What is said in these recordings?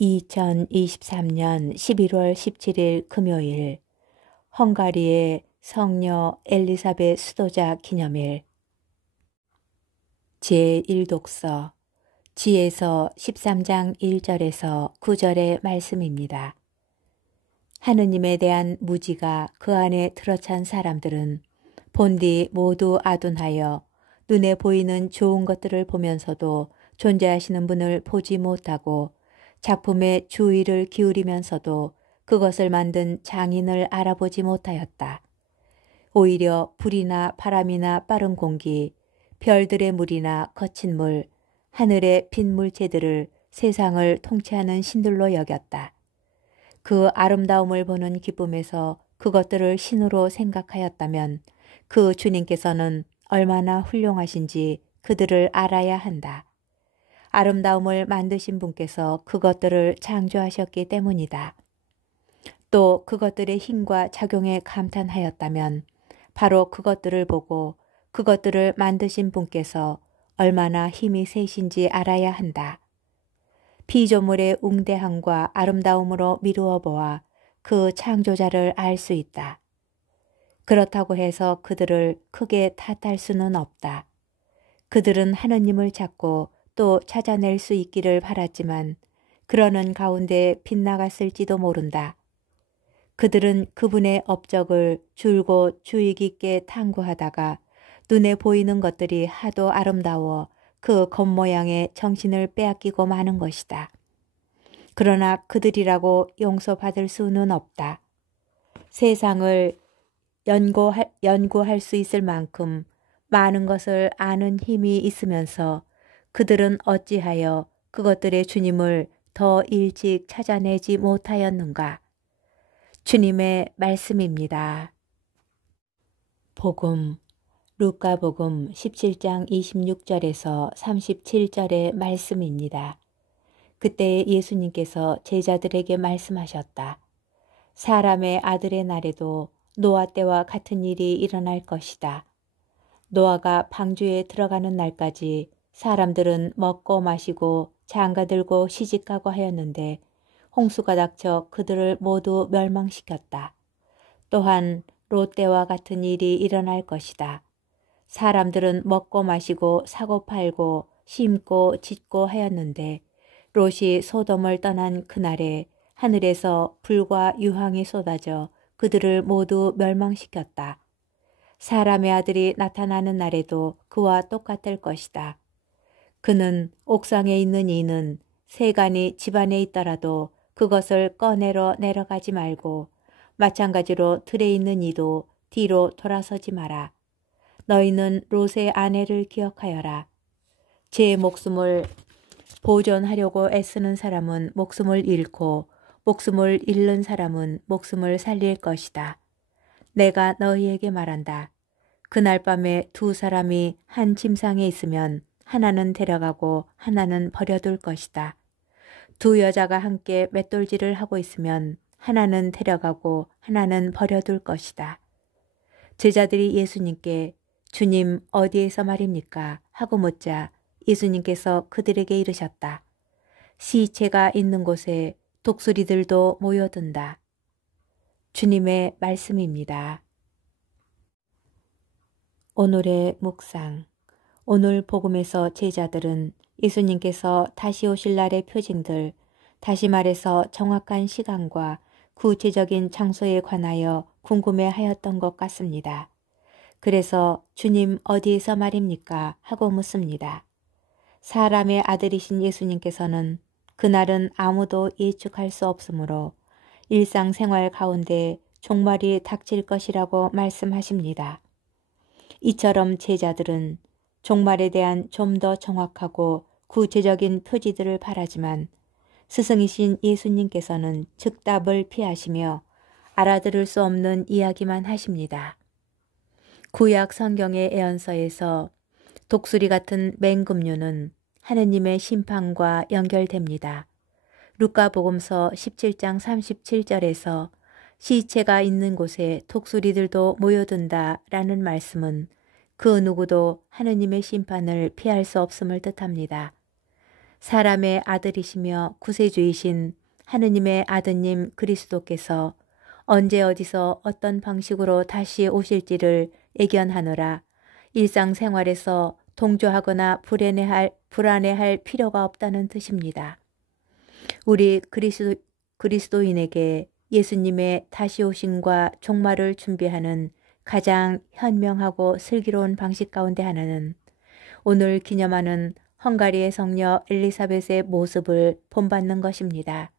2023년 11월 17일 금요일 헝가리의 성녀 엘리사벳 수도자 기념일 제1독서 지에서 13장 1절에서 9절의 말씀입니다. 하느님에 대한 무지가 그 안에 들어찬 사람들은 본디 모두 아둔하여 눈에 보이는 좋은 것들을 보면서도 존재하시는 분을 보지 못하고 작품에 주의를 기울이면서도 그것을 만든 장인을 알아보지 못하였다. 오히려 불이나 바람이나 빠른 공기, 별들의 물이나 거친 물, 하늘의 빈 물체들을 세상을 통치하는 신들로 여겼다. 그 아름다움을 보는 기쁨에서 그것들을 신으로 생각하였다면 그 주님께서는 얼마나 훌륭하신지 그들을 알아야 한다. 아름다움을 만드신 분께서 그것들을 창조하셨기 때문이다. 또 그것들의 힘과 작용에 감탄하였다면 바로 그것들을 보고 그것들을 만드신 분께서 얼마나 힘이 세신지 알아야 한다. 피조물의 웅대함과 아름다움으로 미루어 보아 그 창조자를 알 수 있다. 그렇다고 해서 그들을 크게 탓할 수는 없다. 그들은 하느님을 찾고 또 찾아낼 수 있기를 바랐지만 그러는 가운데 빗나갔을지도 모른다. 그들은 그분의 업적을 줄곧 주의 깊게 탐구하다가 눈에 보이는 것들이 하도 아름다워 그 겉모양에 정신을 빼앗기고 마는 것이다. 그러나 그들이라고 용서받을 수는 없다. 세상을 연구할 수 있을 만큼 많은 것을 아는 힘이 있으면서 그들은 어찌하여 그것들의 주님을 더 일찍 찾아내지 못하였는가? 주님의 말씀입니다. 복음 루카복음 17장 26절에서 37절의 말씀입니다. 그때 예수님께서 제자들에게 말씀하셨다. 사람의 아들의 날에도 노아 때와 같은 일이 일어날 것이다. 노아가 방주에 들어가는 날까지 사람들은 먹고 마시고 장가들고 시집가고 하였는데 홍수가 닥쳐 그들을 모두 멸망시켰다. 또한 롯 때와 같은 일이 일어날 것이다. 사람들은 먹고 마시고 사고 팔고 심고 짓고 하였는데 롯이 소돔을 떠난 그날에 하늘에서 불과 유황이 쏟아져 그들을 모두 멸망시켰다. 사람의 아들이 나타나는 날에도 그와 똑같을 것이다. 그는 옥상에 있는 이는 세간이 집안에 있더라도 그것을 꺼내러 내려가지 말고 마찬가지로 들에 있는 이도 뒤로 돌아서지 마라. 너희는 롯의 아내를 기억하여라. 제 목숨을 보존하려고 애쓰는 사람은 목숨을 잃고 목숨을 잃는 사람은 목숨을 살릴 것이다. 내가 너희에게 말한다. 그날 밤에 두 사람이 한 침상에 있으면 하나는 데려가고 하나는 버려둘 것이다. 두 여자가 함께 맷돌질을 하고 있으면 하나는 데려가고 하나는 버려둘 것이다. 제자들이 예수님께 주님 어디에서 말입니까? 하고 묻자 예수님께서 그들에게 이르셨다. 시체가 있는 곳에 독수리들도 모여든다. 주님의 말씀입니다. 오늘의 묵상. 오늘 복음에서 제자들은 예수님께서 다시 오실 날의 표징들, 다시 말해서 정확한 시간과 구체적인 장소에 관하여 궁금해하였던 것 같습니다. 그래서 주님 어디에서 말입니까? 하고 묻습니다. 사람의 아들이신 예수님께서는 그날은 아무도 예측할 수 없으므로 일상생활 가운데 종말이 닥칠 것이라고 말씀하십니다. 이처럼 제자들은 종말에 대한 좀 더 정확하고 구체적인 표지들을 바라지만 스승이신 예수님께서는 즉답을 피하시며 알아들을 수 없는 이야기만 하십니다. 구약 성경의 예언서에서 독수리 같은 맹금류는 하느님의 심판과 연결됩니다. 루카복음서 17장 37절에서 시체가 있는 곳에 독수리들도 모여든다 라는 말씀은 그 누구도 하느님의 심판을 피할 수 없음을 뜻합니다. 사람의 아들이시며 구세주이신 하느님의 아드님 그리스도께서 언제 어디서 어떤 방식으로 다시 오실지를 예견하노라. 일상생활에서 동조하거나 불안해할 필요가 없다는 뜻입니다. 우리 그리스도인에게 예수님의 다시 오심과 종말을 준비하는 가장 현명하고 슬기로운 방식 가운데 하나는 오늘 기념하는 헝가리의 성녀 엘리사벳의 모습을 본받는 것입니다.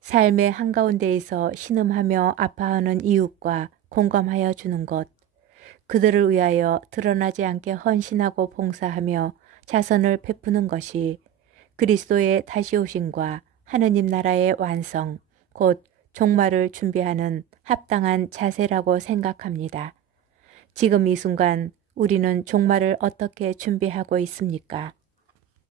삶의 한가운데에서 신음하며 아파하는 이웃과 공감하여 주는 것, 그들을 위하여 드러나지 않게 헌신하고 봉사하며 자선을 베푸는 것이 그리스도의 다시 오심과 하느님 나라의 완성, 곧 종말을 준비하는 합당한 자세라고 생각합니다. 지금 이 순간 우리는 종말을 어떻게 준비하고 있습니까?